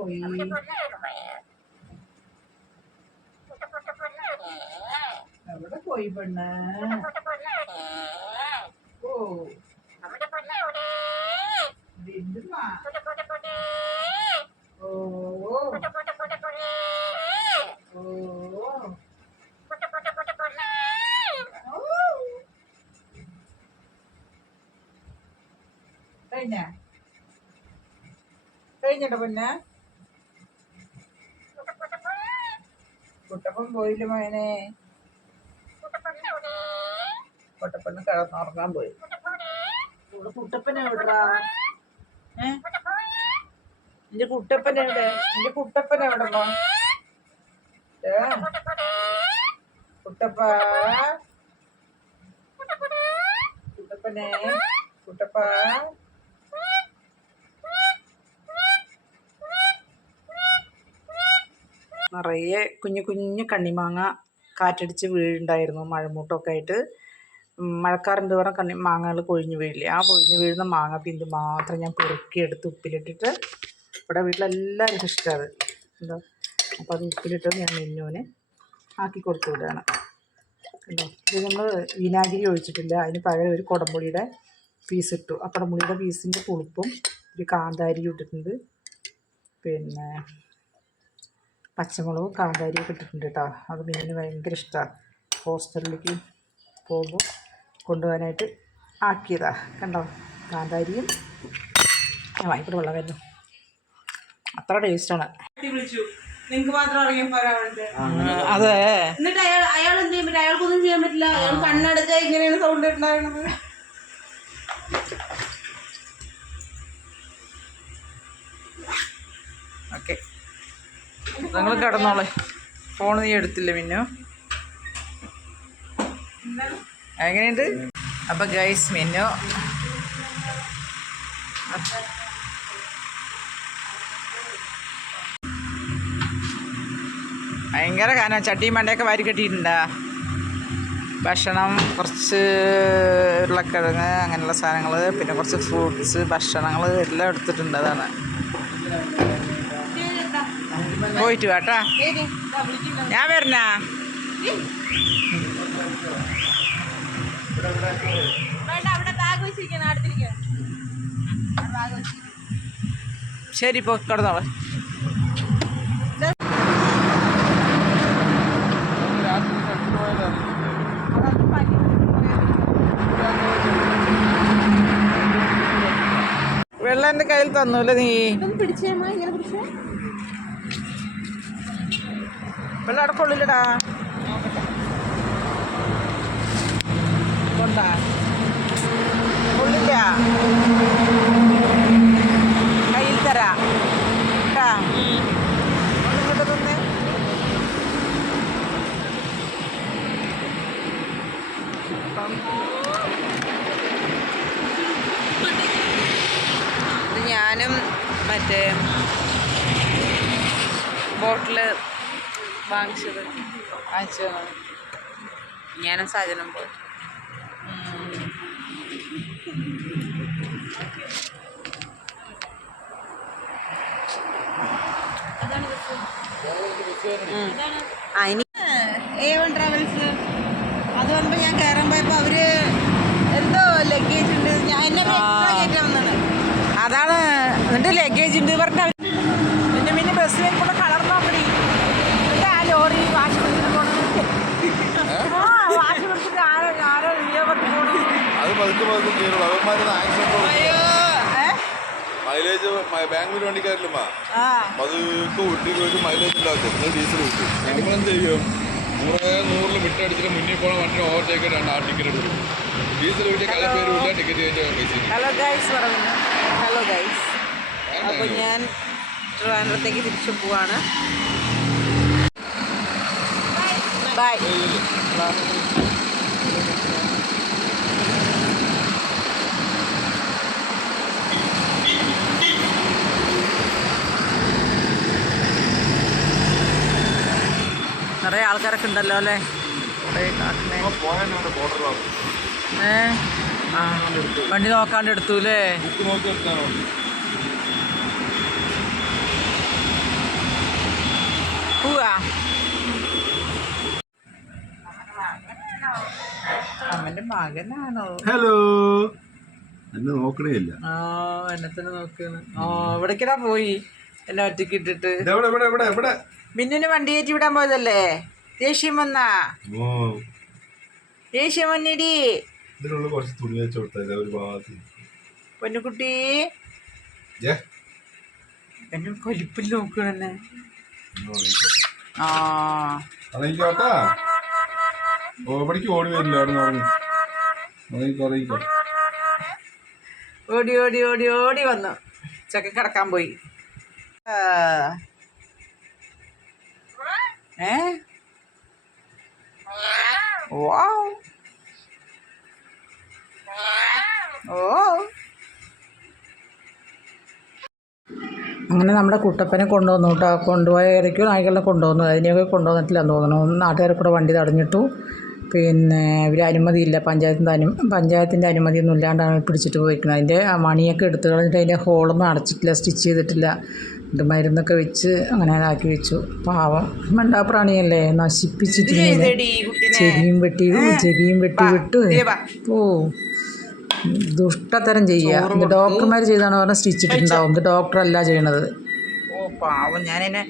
പോയി. എവിടെ പോയി? പെണ്ണ് ഓ ഓ ഓ കഴിഞ്ഞ. കഴിഞ്ഞട്ടോ പിന്നെ? കുട്ടപ്പൻ പോയില്ല മോനെ. കുട്ടപ്പന് കിടന്നുറങ്ങാൻ പോയി. കുട്ടപ്പനെ കുട്ടപ്പൻ എവിടാ ഏ? എന്റെ കുട്ടപ്പൻ എവിടെ എന്റെ കുട്ടപ്പൻ എവിടെ പോ ഏ? കുട്ടപ്പ? കുട്ടപ്പനെ? കുട്ടപ്പ? നിറയെ കുഞ്ഞു കുഞ്ഞു കണ്ണിമാങ്ങ കാറ്റടിച്ച് വീഴുണ്ടായിരുന്നു മഴമൂട്ടമൊക്കെ ആയിട്ട് മഴക്കാറുണ്ട് പറഞ്ഞ കണ്ണി മാങ്ങകൾ കൊഴിഞ്ഞു വീഴില്ലേ? ആ കൊഴിഞ്ഞു വീഴുന്ന മാങ്ങ പിന്ത് മാത്രം ഞാൻ പെറുക്കിയെടുത്ത് ഉപ്പിലിട്ടിട്ട് ഇവിടെ വീട്ടിലെല്ലാവർക്കും ഇഷ്ടമാണ് എന്താ? അപ്പോൾ അത് ഉപ്പിലിട്ട് ഞാൻ മിന്നുവിന് ആക്കി കൊടുത്തു വിടുകയാണ്. കണ്ടോ? ഇത് നമ്മൾ വിനാഗിരി ഒഴിച്ചിട്ടില്ല. അതിന് പകരം ഒരു കുടംപുളിയുടെ പീസ് ഇട്ടു. ആ കുടംപുളിയുടെ പീസിന്റെ പുളിപ്പും ഒരു കാന്താരിയും ഇട്ടിട്ടുണ്ട്. പിന്നെ പച്ചമുളകും കാന്താരിയൊക്കെ ഇട്ടിട്ടുണ്ട് കേട്ടോ. അത് മീനിന് ഭയങ്കര ഇഷ്ടമാണ് ഹോസ്റ്റലിലേക്ക് പോകുമ്പോൾ കൊണ്ടുപോകാനായിട്ട് ആക്കിയതാ. കണ്ടോ? കാന്താരിയും വായിക്കൂടെ വെള്ളം വരുന്നു അത്ര ടേസ്റ്റാണ് വിളിച്ചു. നിങ്ങക്ക് മാത്രം അതെ. എന്നിട്ട് അയാൾ അയാൾ എന്ത് ചെയ്യാൻ പറ്റില്ല അയാൾക്കൊന്നും ചെയ്യാൻ പറ്റില്ല. അയാൾ കണ്ണടച്ച ഇങ്ങനെയാണ് സൗണ്ട് ഉണ്ടാകുന്നത് നിങ്ങൾ കിടന്നോളെ. ഫോൺ നീ എടുത്തില്ല മിന്നു. എങ്ങനെയുണ്ട്? അപ്പം ഗൈസ് മിന്നു. ഭയങ്കര കാരണം ചട്ടിയും മണ്ടയൊക്കെ വാരി കെട്ടിയിട്ടുണ്ടാ? ഭക്ഷണം കുറച്ച് ഉരുളക്കിഴങ്ങ് അങ്ങനെയുള്ള സാധനങ്ങൾ പിന്നെ കുറച്ച് ഫ്രൂട്ട്സ് ഭക്ഷണങ്ങൾ എല്ലാം എടുത്തിട്ടുണ്ട് അതാണ് പോയിട്ട് വാട്ടാ ഞാൻ വരണാ? ശരി ഇപ്പോൾ കിടന്നോളെ. വെള്ളം എന്റെ കയ്യിൽ തന്നൂല്ലേ നീ? പിടിച്ചേ വെള്ളം അടക്കമുള്ളില്ലടാ. കൊണ്ടാ. ഉള്ളില്ല കയ്യിൽ തരാ. കേട്ടാ ഞാനും മറ്റേ ബോട്ടിൽ വാങ്ങിച്ചത്? വാങ്ങിച്ചതാണ്. ഞാനും സാജനം പോയി. ആ എ വൺ ട്രാവൽസ് അത് വന്നപ്പോ ഞാൻ കയറാൻ പോയപ്പോ അവർ എന്തോ ലഗേജ് ഉണ്ട്. ഞാൻ എന്നെ അതാണ്. എന്നിട്ട് ലഗേജ് ഉണ്ട് പറഞ്ഞ പിന്നെ പിന്നെ ബസ് വരുമ്പോൾ കളർ നോക്കടി എന്നിട്ട് ആ ലോറി വാശി പിടിച്ചിട്ട് പോണത് ആ വാശി പിടിച്ചിട്ട് ആരോ ആരോ വീഡിയോ പറഞ്ഞു പോണു അത് പതുക്കെ പതുക്കെ കയറുള്ളൂ. അവന്മാരൊന്നും ആക്സിഡന്റ്? മൈലേജ് ബാംഗ്ലൂർ വണ്ടിക്കാരില്ലമ്മ ആ. പതുക്കെ ഒട്ടി ഒരു മൈലേജ് ഉണ്ടാക്കും ഡീസൽ കിട്ടും. നമ്മളെന്ത് ചെയ്യും? നൂറ് നൂറിൽ വിട്ടടിച്ചിട്ട് മുന്നിൽ പോകണ വണ്ടി ഓവർടേക്ക് രണ്ട് ആ ടിക്കറ്റ് എടുക്കും. ഡീസൽ കിട്ടിയ കല പേരും ഇല്ല ടിക്കറ്റ് ഹലോ ഗൈസ് പറഞ്ഞു ഹലോ ഗൈസ് അപ്പോൾ ഞാൻ ട്രിവാൻഡ്രത്തേക്ക് തിരിച്ചു പോവാണ്. ബൈ നിറയെ ആൾക്കാരൊക്കെ ഉണ്ടല്ലോ അല്ലേ? ഏ? ആ വണ്ടി നോക്കാണ്ട് എടുത്തു അല്ലേ പോവാ. ഹലോ. എന്നെ നോക്കണേ ഇല്ല. ആ തന്നെ നോക്കണ്. ഓ എവിടേക്കടാ പോയി? എന്നെ ഒറ്റയ്ക്ക് ഇട്ടിട്ട്. മിന്നിന് വണ്ടി കയറ്റി വിടാൻ പോയതല്ലേ? ദേഷ്യം വന്നാ. ദേഷ്യം വന്നിടി. പൊന്നുകുട്ടി. എന്നെ കൊലിപ്പിൽ നോക്കണെന്നെ ആ. ഓടി ഓടി ഓടി ഓടി ഓടി വന്നു. ചക്ക കിടക്കാൻ പോയി. ഏ? വാവ്. ഓ. അങ്ങനെ നമ്മുടെ കുട്ടപ്പനെ കൊണ്ടുവന്നു കേട്ടോ. കൊണ്ടുപോയ നായ്ക്കളെ കൊണ്ടുവന്നു. അതിനെയൊക്കെ കൊണ്ടുവന്നിട്ടില്ലെന്ന് തോന്നുന്നു. നാട്ടുകാരെ കൂടെ വണ്ടി തടഞ്ഞിട്ടു. പിന്നെ ഇവർ അനുമതിയില്ല. പഞ്ചായത്തിന്റെ അനു പഞ്ചായത്തിന്റെ അനുമതിയൊന്നും ഇല്ലാണ്ടാണ് പിടിച്ചിട്ട് പോയിരിക്കുന്നത് അതിന്റെ മണിയൊക്കെ എടുത്തു കളഞ്ഞിട്ട് അതിന്റെ ഹോളൊന്നും അടച്ചിട്ടില്ല സ്റ്റിച്ച് ചെയ്തിട്ടില്ല. ഇത് മരുന്നൊക്കെ വെച്ച് അങ്ങനെ ആക്കി വെച്ചു. പാവം. മണ്ടാപ്രാണിയല്ലേ നശിപ്പിച്ചിട്ട് ചെവിയും വെട്ടി ചെവിയും വെട്ടി വിട്ട്. ഓ ദുഷ്ടതരം ചെയ്യുക. ഇത് ഡോക്ടർമാർ ചെയ്താണ് പറഞ്ഞാൽ സ്റ്റിച്ച് ഇട്ടിട്ടുണ്ടാവും ഇത് ഡോക്ടറല്ല ചെയ്യണത്. ഓ പാവം. ഞാൻ എന്നെ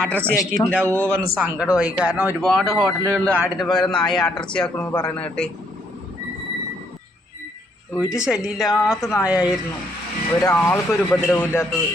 ആട്ടർച്ചയാക്കിയിട്ടുണ്ടാവുമോ പറഞ്ഞ് സങ്കടമായി. കാരണം ഒരുപാട് ഹോട്ടലുകളിൽ ആടിന് പകരം നായ ആട്ടർച്ചയാക്കണമെന്ന് പറയുന്നത് കേട്ടേ. ഒരു ശല്യമില്ലാത്ത നായായിരുന്നു. ഒരാൾക്കൊരു ഉപദ്രവമില്ലാത്തത്